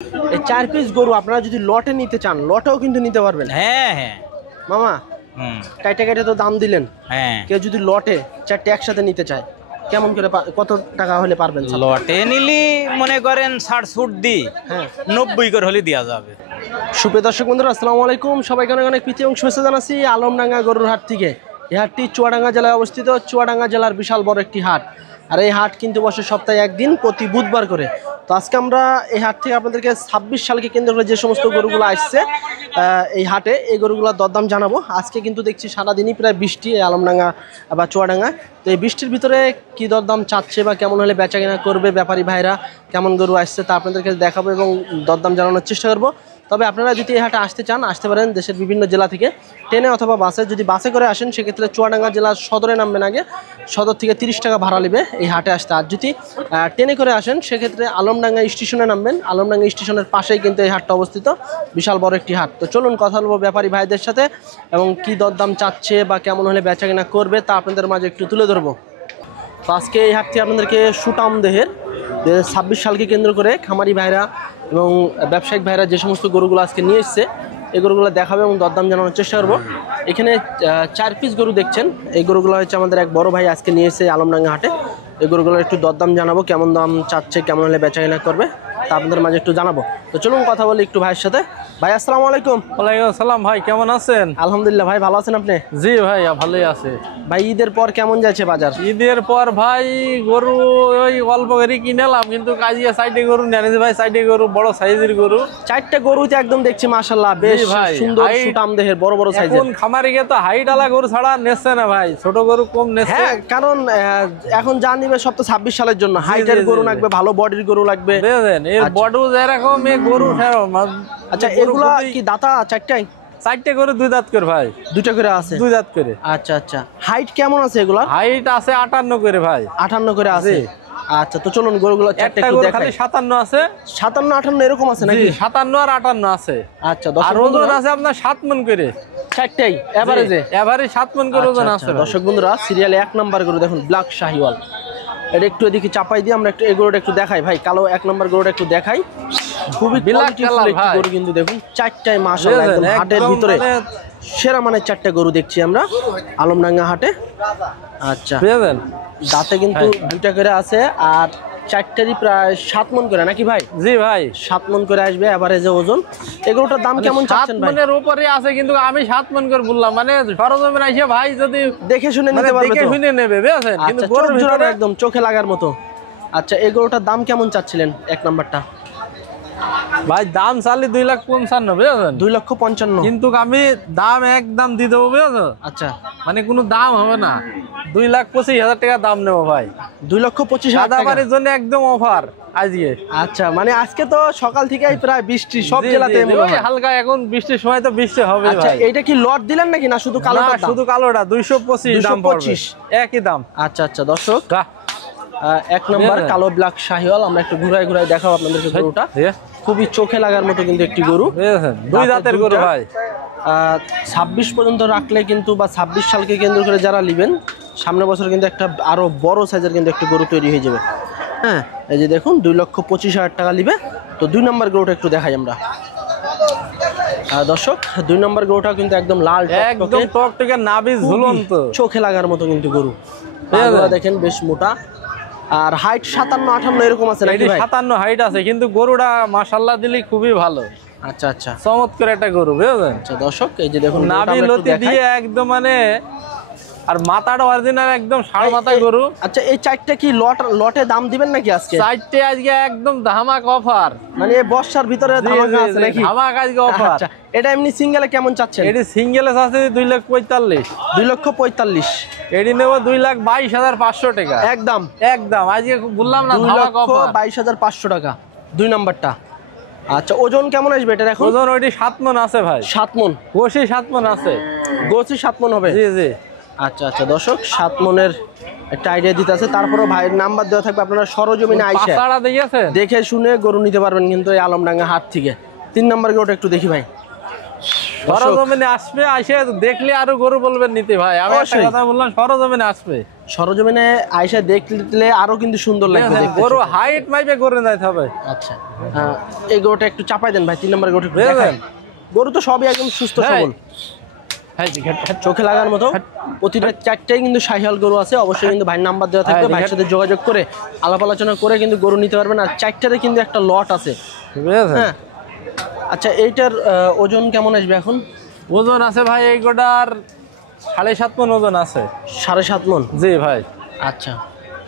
এই 4 পিস গরু আপনারা যদি লটে নিতে চান লটেও কিন্তু নিতে পারবেন। হ্যাঁ হ্যাঁ মামা কাইটা কাইটা তো দাম দিলেন, হ্যাঁ কেউ যদি লটে 4টে একসাথে নিতে চায় কেমন করে কত টাকা হলে পারবেন? লটে নিলি মনে করেন 60 ছুট দি, হ্যাঁ 90 করে হলে দেওয়া যাবে। সুপ্রিয় দর্শক বন্ধুরা আসসালামু আলাইকুম, সবাইকে অনেক অনেক প্রীতি এবং শুভেচ্ছা জানাচ্ছি আলমডাঙ্গা গরুর হাট থেকে। এই হাটটি চুয়াডাঙ্গা জেলায় অবস্থিত। চুয়াডাঙ্গা জেলার বিশাল বড় একটি হাট, আর এই হাট কিন্তু বসে সপ্তাহে একদিন প্রতি বুধবার করে। তো আজকে আমরা এই হাট থেকে আপনাদেরকে 26 সালকে কেন্দ্র করে যে সমস্ত গরুগুলো আসছে এই হাটে, এই গরুগুলোর দরদাম জানাবো। আজকে কিন্তু দেখছি সারাদিনই প্রায় বৃষ্টি এই আলমডাঙ্গা বা চুয়াডাঙ্গা। তো এই বৃষ্টির ভিতরে কী দরদাম চাচ্ছে বা কেমন হলে বেচা কেনা করবে ব্যাপারী ভাইরা, কেমন গরু আসছে তা আপনাদেরকে দেখাবো এবং দরদাম জানানোর চেষ্টা করবো। তবে আপনারা যদি এই হাটে আসতে চান আসতে পারেন দেশের বিভিন্ন জেলা থেকে ট্রেনে অথবা বাসে। যদি বাসে করে আসেন সেক্ষেত্রে চুয়াডাঙ্গা জেলার সদরে নামবেন, আগে সদর থেকে 30 টাকা ভাড়া নেবে এই হাটে আসতে। আর যদি ট্রেনে করে আসেন সেক্ষেত্রে আলমডাঙ্গা স্টেশনে নামবেন। আলমডাঙ্গা স্টেশনের পাশেই কিন্তু এই হাটটা অবস্থিত, বিশাল বড় একটি হাট। তো চলুন কথা বলবো ব্যাপারী ভাইদের সাথে এবং কী দরদাম চাচ্ছে বা কেমন হলে বেচা কেনা করবে তা আপনাদের মাঝে একটু তুলে ধরবো। তো আজকে এই হাটটি আপনাদেরকে সুটামদেহের 26 সালকে কেন্দ্র করে খামারি ভাইরা এবং ব্যবসায়িক ভাইরা যে সমস্ত গরুগুলো আজকে নিয়ে এসছে এই গরুগুলো দেখাবে এবং দরদাম জানানোর চেষ্টা করবো। এখানে 4 পিস গরু দেখছেন, এই গরুগুলো হচ্ছে আমাদের এক বড় ভাই আজকে নিয়ে এসে আলমডাঙ্গা হাটে। এই গরুগুলোর একটু দরদাম জানাবো, কেমন দাম চাচ্ছে, কেমন হলে বেচা কেনা করবে তা আপনাদের মাঝে একটু জানাবো। তো চলুন কথা বলি একটু ভাইয়ের সাথে। ভাই আসসালামু আলাইকুম। ওয়ালাইকুম আসসালাম ভাই, কেমন আছেন? আলহামদুলিল্লাহ ভাই, ভালো আছেন আপনি? জি ভাই ভালোই আছে। ভাই ঈদের পর কেমন যাচ্ছে বাজার? ঈদের পর ভাই গরু ওই অল্প করে কিনেলাম, কিন্তু কাজিয়া সাইডে গরু নিয়ে ভাই, সাইডে গরু বড় সাইজের গরু 4টে গরুতে একদম দেখছি মাশাআল্লাহ বেশ ভাই, সুন্দর সুটাম দেহের বড় বড় সাইজের। এখন খামারে গিয়ে তো হাইট আলা গরু ছাড়া নেছে না ভাই, ছোট গরু কম নেছে। হ্যাঁ, কারণ এখন যা নিবে সব তো 26 সালের জন্য। হাইটের গরু লাগবে, ভালো বডির গরু লাগবে। বুঝলেন, এর বডু যেরকম এই গরু সেরকম। আচ্ছা এগুলা কি দাতা 4টাই? 4টে গরু 2 দাঁত করে ভাই। 2টা করে আছে? 2 দাঁত করে। আচ্ছা আচ্ছা, হাইট কেমন আছে এগুলা? হাইট আছে 58 করে ভাই। 58 করে আছে? আচ্ছা তো চলুন গরুগুলো 4টে একটু দেখাই। খালি 57 আছে, 57 58 এরকম আছে নাকি? 57 আর 58 আছে। আচ্ছা আর ওজন আছে আপনার 7 মণ করে। 4টাই এভারেজে? এভারেজ 7 মণ করে ওজন আছে। দর্শক বন্ধুরা সিরিয়ালে 1 নাম্বার গরু দেখুন, ব্ল্যাক শাহিওয়াল। এটা একটু এদিকে চাপাই দিয়ে আমরা একটু এই গরুটা একটু দেখাই ভাই। কালো 1 নাম্বার গরুটা একটু দেখাই, খুবই কোয়ালিটিফুল একটি গরু কিন্তু দেখুন। 4টাই মাশাআল্লাহ একদম হাটের ভিতরে সেরা মানের 4টে গরু দেখছি আমরা আলমডাঙ্গা হাটে। আচ্ছা বুঝলেন, দাঁতে কিন্তু 2টা করে আছে আর 4টারই প্রায় 7 মণ করে নাকি ভাই? জি ভাই 7 মণ করে আসবে এভারেজে ওজন। এগুলোটার দাম কেমন চাচ্ছেন ভাই? 7 মণের উপরে আছে, কিন্তু আমি 7 মণ করে বললাম, মানে সরজমিন আইসে ভাই যদি দেখে শুনে নিতে পারবে, দেখে শুনে নেবে বুঝছেন, কিন্তু গরুর ভিতরে একদম চোখে লাগার মতো। আচ্ছা এগুলোটার দাম কেমন চাচ্ছিলেন 1 নাম্বারটা? ভাই দাম চালি 2,55,000 বুঝছেন, 2,55,000, কিন্তু আমি দাম একদম দিয়ে দেবো বুঝছো। আচ্ছা মানে কোনো দাম হবে না, 2,25,000 টাকা দাম নেবো ভাই। 2,25,000 টাকা বাড়ির জন্য একদম অফার আজকে। আচ্ছা মানে আজকে তো সকাল থেকেই প্রায় বৃষ্টি সব জেলাতে হালকা, এখন বৃষ্টির সময় তো বৃষ্টি হবে। আচ্ছা এইটা কি লট দিলেন নাকি না শুধু কালোটা? শুধু কালোটা 225 দাম পড়বে, একই দাম। আচ্ছা আচ্ছা দর্শক 1 নাম্বার কালো ব্ল্যাক শাহিওয়াল আমরা একটু ঘুরাই ঘুরাই দেখাবো আপনাদেরকে। গরুটা খুবই চোখে লাগার মতো কিন্তু একটি গরু, 2 দাঁতের গরু ভাই। 26 পর্যন্ত রাখলে কিন্তু বা 26 সালকে কেন্দ্র করে যারা নেবেন সামনের বছর কিন্তু একটা আরো বড় সাইজের কিন্তু একটা গরু তৈরি হয়ে যাবে। হ্যাঁ এই যে দেখুন 2,25,000 টাকা নিবে। তো 2 নাম্বার গরুটা একটু দেখাই আমরা দর্শক। 2 নাম্বার গরুটা কিন্তু একদম লাল একদম টকটকে নাভি ঝুলন্ত, চোখে লাগার মতো কিন্তু গরু। দেখেন বেশ মোটা আর হাইট 57-58 এরকম আছে নাকি ভাই? 57 হাইট আছে, কিন্তু গরুটা মাশাআল্লাহ দিলি খুবই ভালো। আচ্ছা আচ্ছা চমৎকার একটা গরু বুঝলেন। আচ্ছা দর্শক এই যে দেখুন নাভি লতি দিয়ে একদম মানে, আর মাথাটা অরিজিনাল একদম ষাঁড় মাথা গরু। আচ্ছা এই 4টে কি লটে দাম দিবেন নাকি আজকে? 4টে আজকে একদম ধামাক অফার, মানে বর্ষার ভিতরে ধামাকা আছে নাকি? ধামাক আজকে অফার। আচ্ছা এটা এমনি সিঙ্গেলে কেমন চাচ্ছেন? এটি সিঙ্গেলে আছে 2,45,000। 2,45,000 এটি নেব 2,22,500 টাকা একদম একদম। আজকে বললাম না ধামাক অফার, 2,22,500 টাকা 2 নাম্বারটা। আচ্ছা ওজন কেমন আসবে এটা এখন? ওজন ওইটি 7 মণ আছে ভাই। 7 মণ? গোশি 7 মণ আছে। গোশি 7 মণ হবে? জি জি। আচ্ছা আচ্ছা দর্শক 7 মণের একটা আইডিয়া দিতে আছে। তারপরে ভাইয়ের নাম্বার দেওয়া থাকবে, আপনারা সরজমিনে আইসা দেখে শুনে গরু নিতে পারবেন কিন্তু এই আলমডাঙ্গা হাট থেকে। 3 নাম্বার গরুটা একটু দেখি ভাই। সরজমিনে আসবে, আসে দেখলে আরো গরু বলবেন নিতে ভাই। আমি একটা কথা বললাম, সরজমিনে আসবে। সরজমিনে আয়সা দেখলে আরো কিন্তু সুন্দর লাগবে দেখতে। গরু হাইট মাইপে করে যাইতে হবে। আচ্ছা এই গরুটা একটু চাপাই দেন ভাই, 3 নম্বর গরুটা একটু দেখান। গরু তো সবই একদম সুস্থ সবল, চোখে লাগার মতো। প্রতিটা 4টাই কিন্তু শাহিওয়াল গরু আছে। অবশ্যই কিন্তু ভাই নাম্বার দেওয়া থাকবে, ভাইয়ের সাথে যোগাযোগ করে আলাপ আলোচনা করে কিন্তু গরু নিতে পারবেন। আর 4টাতে কিন্তু একটা লট আছে। হ্যাঁ আচ্ছা, এইটার ওজন কেমন আসবে এখন? ওজন আছে ভাই এই গোটার 7.5 মণ ওজন আছে। 7.5 মণ? জি ভাই। আচ্ছা,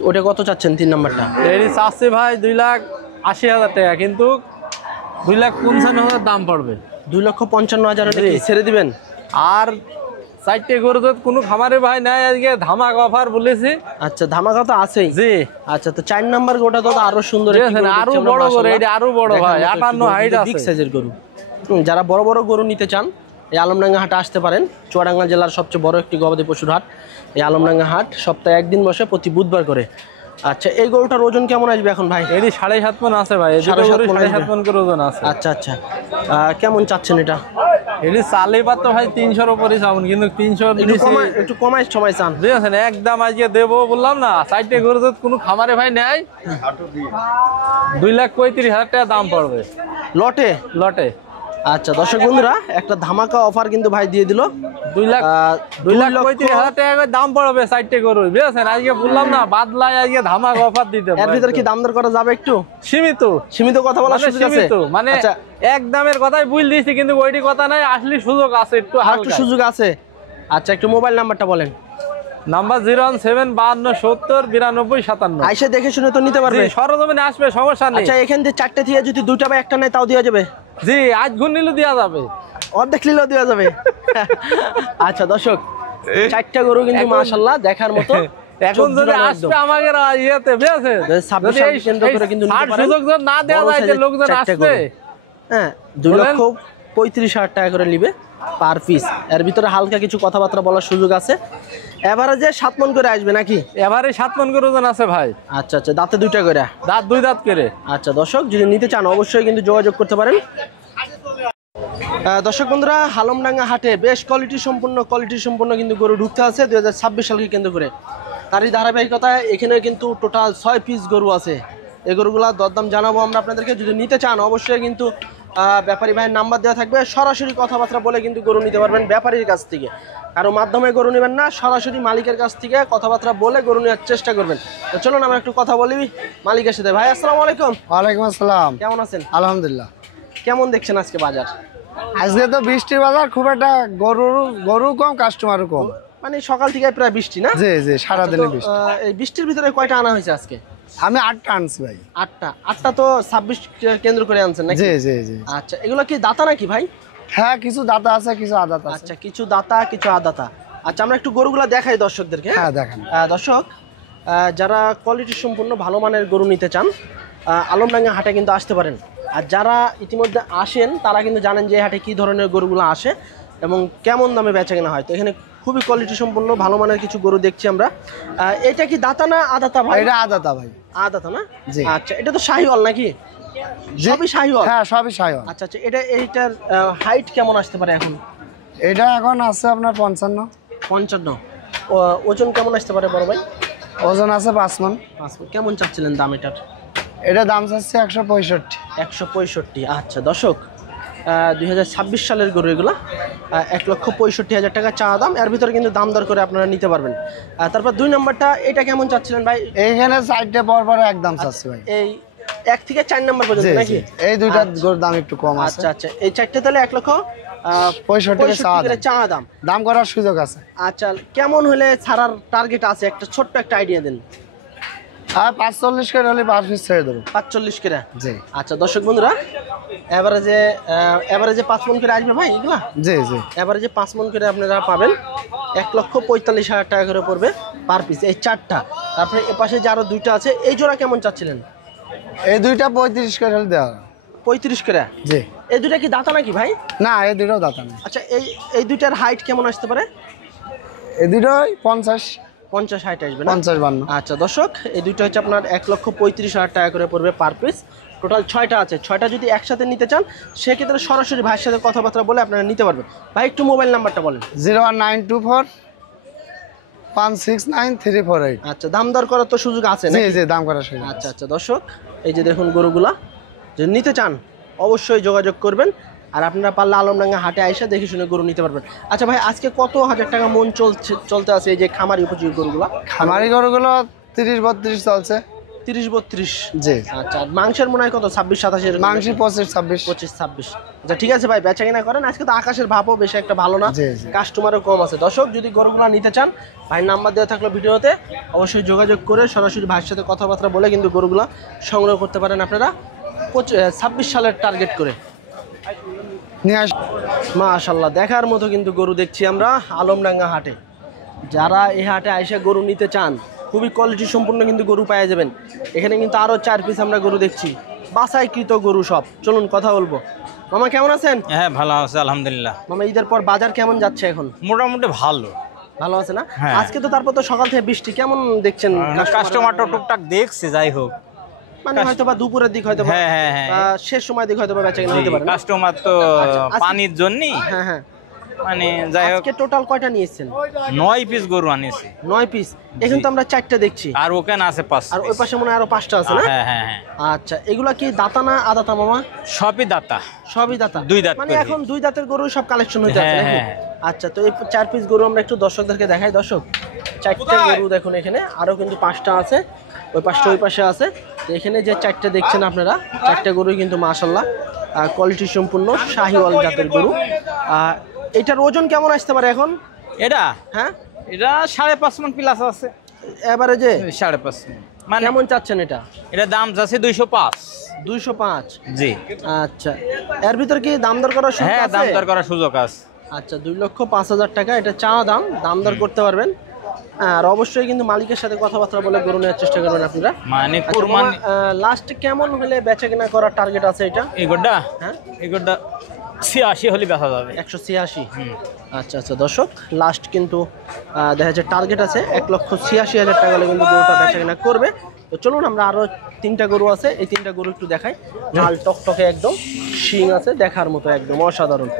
ওটা কত চাচ্ছেন 3 নাম্বারটা? এরই চাচ্ছি ভাই 2,80,000 টাকা, কিন্তু 2,55,000 দাম পড়বে। 2,55,000 কি ছেড়ে দিবেন? আর 4টে গরু তো কোনো খামারে ভাই নাই, আজকে ধামাক অফার বলেছি। আচ্ছা, ধামাকা তো আছেই। জি। আচ্ছা, তো 4 নাম্বার গরুটা তো আরো সুন্দর, আরো বড় গরু, এটা আরো বড় ভাই, 58 হাইট আছে, বিগ সাইজের গরু। যারা বড় বড় গরু নিতে চান এই আলমডাঙ্গা হাটে আসতে পারেন। চুয়াডাঙ্গা জেলার সবচেয়ে বড় একটি গবাদি পশুর হাট এই আলমডাঙ্গা হাট। সপ্তাহে একদিন বসে, প্রতি বুধবার করে। আচ্ছা, এই গরুটার ওজন কেমন আসবে এখন ভাই? এটি 7.5 মণ আছে ভাই, 7.5 মণ করে ওজন আছে। আচ্ছা আচ্ছা, কেমন চাচ্ছেন এটা? এটি চালে পাত্র ভাই 300-র উপরে চাউন, কিন্তু 300 একটু কমাই সময় চান? বুঝেছেন, একদম আজকে দেবো বললাম না। 4টে গরু তো কোনো খামারে ভাই নেয়, 2,35,000 টাকা দাম পড়বে লটে। লটে। আচ্ছা দর্শক বন্ধুরা, একটা ধামাকা অফার কিন্তু ভাই দিয়ে দিল। 2,35,000 টাকা করে দাম পড়বে 4টে গরু, বুঝেছেন। আজকে বললাম না, বাদলায় আজকে ধামাকা অফার দিতে। এর ভিতরে কি দাম দর করা যাবে? একটু সীমিত কথা বলার সুযোগ আছে? মানে এক দামের কথাই বুঝ দিয়েছি, কিন্তু ওইটি কথা নাই, আসলে সুযোগ আছে, একটু সুযোগ আছে। আচ্ছা, একটু মোবাইল নাম্বারটা বলেন। নাম্বার 01752709257। আইসে দেখে শুনে তো নিতে পারবে? সরজমিনে আসবে, সমস্যা নেই। আচ্ছা, এখান থেকে 4টে থেকে যদি 2টা বা 1টা নেয় তাও দেওয়া যাবে? জি, আজ ঘুর নিলেও দেওয়া যাবে, অর্ধেক নিলেও দেওয়া যাবে। আচ্ছা দর্শক, 4টা গরু কিন্তু মাশাআল্লাহ দেখার মতো। এখন যদি আসবে আমাদের ইয়েতে, বুঝেছেন, 26 কেন্দ্র করে কিন্তু নিতে পারেন। সুযোগ না দেওয়া যায় যে লোকজন আসবে। হ্যাঁ, 2,35,000 টাকা করে নিবে পার পিস। এর ভিতরে হালকা কিছু কথাবার্তা বলার সুযোগ আছে। এভারেজে 7 মণ করে আসবে নাকি? এবারে 7 মণ করে ওজন আছে ভাই। আচ্ছা আচ্ছা, দাঁতে 2টা করে? দাঁত 2 দাঁত করে। আচ্ছা দর্শক, যদি নিতে চান অবশ্যই কিন্তু যোগাযোগ করতে পারেন। দর্শক বন্ধুরা, আলমডাঙ্গা হাটে বেশ কোয়ালিটি সম্পন্ন কিন্তু গরু ঢুকতে আছে 2026 সালকে কেন্দ্র করে। তারই ধারাবাহিকতায় এখানে কিন্তু টোটাল 6 পিস গরু আছে। এই গরুগুলা দরদাম জানাবো আমরা আপনাদেরকে। যদি নিতে চান অবশ্যই কিন্তু ব্যাপারী ভাইয়ের নাম্বার দেওয়া থাকবে। সরাসরি কথাবার্তা বলে কিন্তু গরু নিতে পারবেন ব্যাপারীর কাছ থেকে। কারো মাধ্যমে গরু নেবেন না, সরাসরি মালিকের কাছ থেকে কথাবার্তা বলে গরু নেওয়ার চেষ্টা করবেন। তো চলুন আমরা একটু কথা বলি মালিকের সাথে। ভাই আসসালামু আলাইকুম। ওয়ালাইকুম আসসালাম। কেমন আছেন? আলহামদুলিল্লাহ। কেমন দেখছেন আজকে বাজার? আজকে তো বৃষ্টির বাজার, খুব একটা গরু কম, কাস্টমারও কম। মানে সকাল থেকে প্রায় বৃষ্টি না? জি জি, সারাদিনে বৃষ্টি। এই বৃষ্টির ভিতরে কয়টা আনা হয়েছে আজকে? আমি 8টা আনছি ভাই। 8টা তো 26 কেন্দ্র করে আনছেন নাকি? জি জি জি। আচ্ছা, এগুলো কি দাতা নাকি ভাই? হ্যাঁ, কিছু দাতা আছে, কিছু আদাতা আছে। আচ্ছা, কিছু দাতা কিছু আদাতা। আচ্ছা, আমরা একটু গরুগুলা দেখাই দর্শকদেরকে। হ্যাঁ দেখেন। দর্শক, যারা কোয়ালিটি সম্পন্ন ভালো মানের গরু নিতে চান আলমডাঙ্গা হাটে কিন্তু আসতে পারেন। আর যারা ইতিমধ্যে আসেন তারা কিন্তু জানেন যে এই হাটে কী ধরনের গরুগুলো আসে এবং কেমন দামে বেচা কেনা হয়। তো এখানে খুবই কোয়ালিটি সম্পন্ন ভালো মানের কিছু গরু দেখছি আমরা। এটা কি দাতা না আদাতা ভাই? এটা আদাতা ভাই। আদাতা না? জি। আচ্ছা, এটা তো শাহিওয়াল নাকি? সবই শাহিওয়াল? হ্যাঁ, সবই শাহিওয়াল। আচ্ছা আচ্ছা, এইটার হাইট কেমন আসতে পারে এখন? এটা এখন আছে আপনার 55। 55। ওজন কেমন আসতে পারে বড় ভাই? ওজন আছে 5 মণ। 5 মণ। কেমন চাচ্ছিলেন দাম এটার? এটা দাম চাচ্ছে 165। 165। আচ্ছা দর্শক, 2026 সালের গরু এগুলো। 1,65,000 টাকা চা দাম। এর ভিতরে কিন্তু দাম দর করে আপনারা নিতে পারবেন। তারপর 2 নম্বরটা, এটা কেমন চাচ্ছিলেন ভাই? এইখানে 4টে পর একদম চাচ্ছি ভাই। এই 1 থেকে 4 নম্বর পর্যন্ত নাকি? এই দুইটা গরুর দাম একটু কম আছে। আচ্ছা আচ্ছা, এই 4টে তাহলে 1,65,000 চা দাম। দাম করার সুযোগ আছে। আচ্ছা, কেমন হলে ছাড়ার টার্গেট আছে? একটা ছোট্ট একটা আইডিয়া দেন। আর 45 করে হলে পার পিস ছেড়ে দেবো। 45 করে? জি। আচ্ছা দর্শক বন্ধুরা, এভারেজে 5 মণ করে আসবে ভাই এগুলা? জি জি। এভারেজে 5 মণ করে আপনারা পাবেন। 1,45,000 টাকা করে পড়বে পার পিস এই 4টা। তারপরে এ পাশে যে আরো 2টা আছে, এই জোড়া কেমন চাচ্ছিলেন? এই দুইটা 35 করে হলে দেওয়া। 35 করে? জি। এই দুইটা কি দাতা নাকি ভাই? না, এই দুইটাও দাতা না। আচ্ছা, এই দুইটার হাইট কেমন আসতে পারে? এই দুইটাই 50 50-60 আসবে না? 50-52। আচ্ছা দর্শক, এই দুইটা হচ্ছে আপনার 1,35,000 টাকা করে পড়বে পার পিস। টোটাল 6টা আছে। 6টা যদি একসাথে নিতে চান সেক্ষেত্রে সরাসরি ভাইয়ের সাথে কথাবার্তা বলে আপনারা নিতে পারবেন। ভাই একটু মোবাইল নাম্বারটা বলেন। 01924 16938। আচ্ছা, দাম দর করার তো সুযোগ আছে জি নাকি? জি, দাম করার সুযোগ আচ্ছা আছে। আচ্ছা দর্শক, এই যে দেখুন গরুগুলা, যদি নিতে চান অবশ্যই যোগাযোগ করবেন। আর আপনারা পারলে আলমডাঙ্গা হাটে আইসা দেখে শুনে গরু নিতে পারবেন। আচ্ছা ভাই, আজকে কত হাজার টাকা মন চলতে আছে এই যে খামারি উপযোগী গরুগুলা? খামারি গরুগুলো 30-32 চলছে। 30-32। জি। আচ্ছা, আর মাংসের মনে হয় কত 26-27? মাংস 25-26। 25-26। আচ্ছা ঠিক আছে ভাই, বেচা কিনা করেন। আজকে তো আকাশের ভাবও বেশি একটা ভালো না, জি, জি। কাস্টমারও কম আছে। দর্শক, যদি গরুগুলো নিতে চান, ভাই নাম্বার দেওয়া থাকলো ভিডিওতে, অবশ্যই যোগাযোগ করে সরাসরি ভাইয়ের সাথে কথাবার্তা বলে কিন্তু গরুগুলো সংগ্রহ করতে পারেন আপনারা 26 সালের টার্গেট করে। নিয়ে আস। মাশাআল্লাহ, দেখার মতো কিন্তু গরু দেখছি আমরা আলমডাঙ্গা হাটে। যারা এই হাটে আইসা গরু নিতে চান, খুবই কোয়ালিটি সম্পূর্ণ কিন্তু গরু পাওয়া যাবেন। এখানে কিন্তু আরও 4 পিস আমরা গরু দেখছি, বাছাইকৃত গরু সব। চলুন কথা বলবো। মামা কেমন আছেন? হ্যাঁ, ভালো আছে আলহামদুলিল্লাহ। মামা, ঈদের পর বাজার কেমন যাচ্ছে এখন? মোটামুটি ভালো। ভালো আছে না? হ্যাঁ। আজকে তো তারপর তো সকাল থেকে বৃষ্টি, কেমন দেখছেন? কাস্টমার তো টুকটাক দেখছে, যাই হোক। মানে হয়তো বা দুপুরের দিক হয়তো বা, হ্যাঁ, হ্যাঁ, হ্যাঁ। শেষ সময় দিক হয়তো বা বেচা কিনা হতে পারে না? কাস্টমার তো আচ্ছা, আজকে- পানির জন্যই, হ্যাঁ হ্যাঁ। মানে যাই হোক। আজকে টোটাল কয়টা নিয়েছেন? 9 পিস গরু আনিছি। 9 পিস। এখন তো আমরা 4টা দেখছি, আর ওখানে আছে 5 আর ওই পাশে মনে হয় আরো 5টা আছে না? হ্যাঁ হ্যাঁ হ্যাঁ, আচ্ছা, এগুলা কি দাতা না আদাতা মামা? সবই দাতা। সবই দাতা। 2 দাঁত মানে করে। এখন 2 দাঁতের গরু সব কালেকশন হইতে আছে হ্যাঁ, নাকি? হ্যাঁ। আচ্ছা, তো এই 4 পিস গরু আমরা একটু দর্শকদেরকে দেখাই। দর্শক, 4টা গরু দেখুন এখানে, আরো কিন্তু 5টা আছে, ওই পাশটা ওই পাশে আছে। তো এখানে যে 4টা দেখছেন আপনারা, 4টা গরুই কিন্তু মাশাআল্লাহ কোয়ালিটি সম্পূর্ণ শাহিওয়াল জাতের গরু। এটার ওজন কেমন আসতে পারে এখন? এটা হ্যাঁ, এটা 5.5 মণ প্লাস আছে। এবারে যে 5.5 মণ মানে কেমন চাচ্ছেন এটা? এটা দাম যাচ্ছে 205। 205। জি। আচ্ছা, এর ভিতর কি দাম দর করার সুযোগ হ্যাঁ, আছে? দাম দর করার সুযোগ আছে। আচ্ছা, 2,05,000 টাকা এটা চাওয়া দাম, দাম দর করতে পারবেন। আর অবশ্যই কিন্তু মালিকের সাথে কথাবার্তা বলে গরু নেওয়ার চেষ্টা করবেন আপনারা। মানে কুরবানি লাস্ট কেমন হলে বেচা কেনা করার টার্গেট আছে এটা? এগুলা হ্যাঁ, এগুলা 86 হলে বেচা যাবে। 186। হুম। আচ্ছা আচ্ছা দর্শক, লাস্ট কিন্তু দেখা যাচ্ছে টার্গেট আছে 1,86,000 টাকা হলে কিন্তু গরুটা বেচা কেনা করবে। তো চলুন, আমরা আরো 3টা গরু আছে, এই 3টা গরু একটু দেখাই। লাল টকটকে একদম, শিং আছে দেখার মতো, একদম অসাধারণ।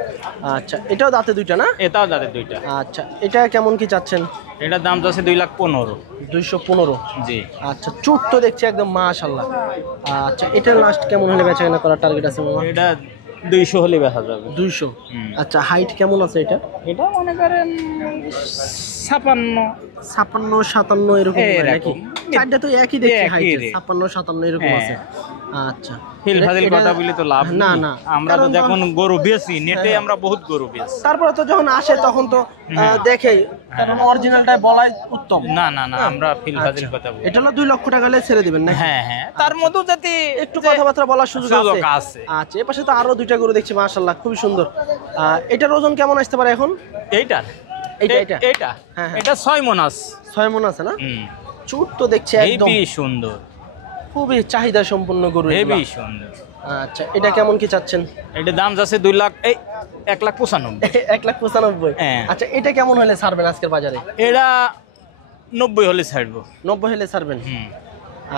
আচ্ছা, এটাও দাঁতে 2টা না? এটাও যাবে 2টা। আচ্ছা, এটা কেমন কি চাচ্ছেন? এটার দাম যাচ্ছে 2,15,000। 215। জি। আচ্ছা, চুট তো দেখছি একদম মাশাআল্লাহ। আচ্ছা, এটার লাস্ট কেমন হলে বেচা কেনা করার টার্গেট আছে মামা? এটা 200 হলে বেচা যাবে। 200। হুম। আচ্ছা, হাইট কেমন আছে এটা? এটা মনে করেন 56। 56-57 এরকম হবে নাকি? এরকম। চারটা তো একই দেখছি একই হাইট, রে। 56-57 এরকম হ্যাঁ। আছে। আচ্ছা, ফিল ফাজিল এটা- কথা বলি তো লাভ না নেই। না, আমরা তো কারণ যখন গরু বেচি নেটে, আমরা বহুত গরু বেচি। তারপরে তো যখন আসে তখন তো দেখেই, কারণ অরিজিনালটাই বলাই উত্তম। না না না, আমরা ফিল ফাজিল কথা বলি। এটা হলো 2 লক্ষ টাকা হলে ছেড়ে দিবেন নাকি? হ্যাঁ হ্যাঁ, তার মধ্যে যদি একটু কথাবার্তা বলার সুযোগ সুযোগ আছে। আছে। আচ্ছা, এই পাশে তো আরো 2টা গরু দেখছি মাশাআল্লাহ, খুবই সুন্দর। এটার ওজন কেমন আসতে পারে এখন? এইটার এইটা, এটা? এটা হ্যাঁ, হ্যাঁ। এটা 6 মণ আছে। 6 মণ আছে না? হুম। চুট তো দেখছি একদম হেভি সুন্দর, খুবই চাহিদা সম্পন্ন গরু এগুলা। হেভি সুন্দর। আচ্ছা, এটা কেমন কি চাচ্ছেন? এটা দাম যাচ্ছে 2 লাখ, এই 1,95,000। 1,95,000। হ্যাঁ। আচ্ছা, এটা কেমন হলে ছাড়বেন আজকের বাজারে? এটা 90 হলে ছাড়বো। 90 হলে ছাড়বেন? হুম।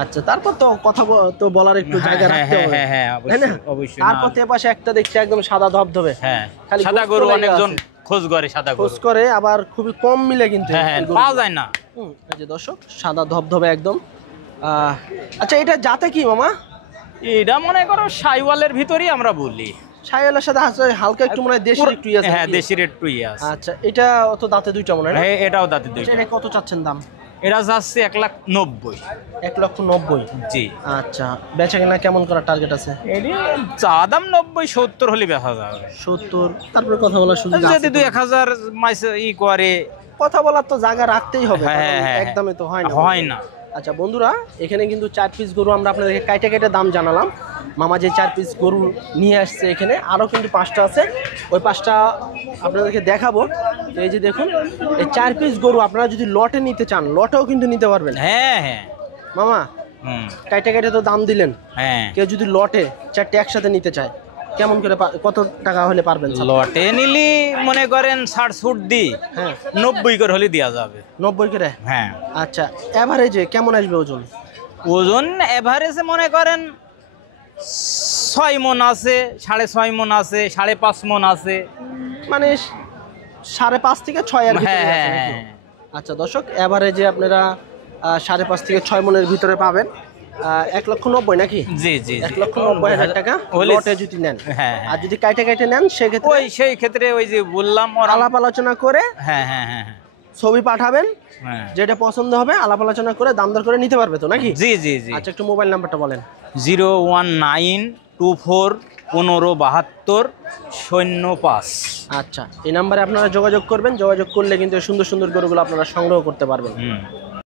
আচ্ছা, তারপর তো কথা তো বলার একটু হ্যাঁ, জায়গা হ্যাঁ, রাখতে হবে, হ্যাঁ, হ্যাঁ, তাই না? অবশ্যই, অবশ্যই। তারপর না। তো এপাশে একটা দেখছি একদম সাদা ধবধবে। হ্যাঁ, খালি সাদা গোস্ত গরু লেগে অনেকজন আছে। খোঁজ করে, সাদা গরু। খোঁজ করে, আবার খুবই কম মিলে কিন্তু হ্যাঁ হ্যাঁ, এই গরুগুলো। পাওয়া যায় না। এই যে দর্শক, সাদা ধবধবে একদম। আচ্ছা, এটা জাতে কি মামা? এটা মনে করো সাইওয়ালের ভিতরেই আমরা বলি। ছায়ালের সাথে আছে হালকা একটু মনে হয় দেশি একটু আছে হ্যাঁ, নাকি? দেশি রেট টুই আছে। আচ্ছা, এটা অত দাঁতে 2টা মনে হয় না? হ্যাঁ, এটাও দাঁতে আচ্ছা, 2টা। এটা কত চাচ্ছেন দাম? এটা যাচ্ছে 1,90,000। 1,90,000। জি। আচ্ছা, বেচা কেনা কেমন করার টার্গেট আছে? এটি চা দাম 90-70 হলে বেচা যাবে। 70। তারপরে কথা বলার সুযোগ আছে যদি তো? 2-1,000 মাইসে করে। কথা বলার তো জায়গা রাখতেই হবে, হ্যাঁ, কারণ হ্যাঁ, একদমই তো হয় না। হয় না। আচ্ছা বন্ধুরা, এখানে কিন্তু 4 পিস গরু আমরা আপনাদেরকে কাইটে কাইটে দাম জানালাম। মামা যে 4 পিস গরু নিয়ে আসছে এখানে, আরও কিন্তু 5টা আছে, ওই 5টা আপনাদেরকে দেখাবো। তো এই যে দেখুন, এই 4 পিস গরু আপনারা যদি লটে নিতে চান, লটেও কিন্তু নিতে পারবেন। হ্যাঁ হ্যাঁ। মামা, হুম। কাইটে কাইটে তো দাম দিলেন, হ্যাঁ। কেউ যদি লটে 4টে একসাথে নিতে চায়, কেমন করে কত টাকা হলে পারবেন? লটে নিলি মনে করেন 60 ছুট দি, হ্যাঁ, 90 করে হলে দেওয়া যাবে। 90 করে? হ্যাঁ। আচ্ছা, এভারেজে কেমন আসবে ওজন? ওজন এভারেজে মনে করেন 6 মণ আছে, 6.5 মণ আছে, 5.5 মণ আছে। মানে 5.5 থেকে 6 এর ভিতরে হ্যাঁ আছে হ্যাঁ নাকি? হ্যাঁ। আচ্ছা দর্শক, এভারেজে আপনারা 5.5 থেকে 6 মনের ভিতরে পাবেন। 1,90,000 নাকি? জি জি জি। 1,90,000 টাকা হলে- লটে যদি নেন। হ্যাঁ, আর যদি কাইটে নেন সেক্ষেত্রে ওই সেই ক্ষেত্রে ওই যে বললাম ওরা আলাপ আলোচনা করে হ্যাঁ হ্যাঁ হ্যাঁ হ্যাঁ ছবি পাঠাবেন, হ্যাঁ। যেটা পছন্দ হবে আলাপ আলোচনা করে দাম দর করে নিতে পারবে তো নাকি? জি জি জি। আচ্ছা, একটু মোবাইল নাম্বারটা বলেন। 019241505। আচ্ছা, এই নাম্বারে আপনারা যোগাযোগ করবেন, যোগাযোগ করলে কিন্তু এই সুন্দর সুন্দর গরুগুলো আপনারা সংগ্রহ করতে পারবেন। হুম।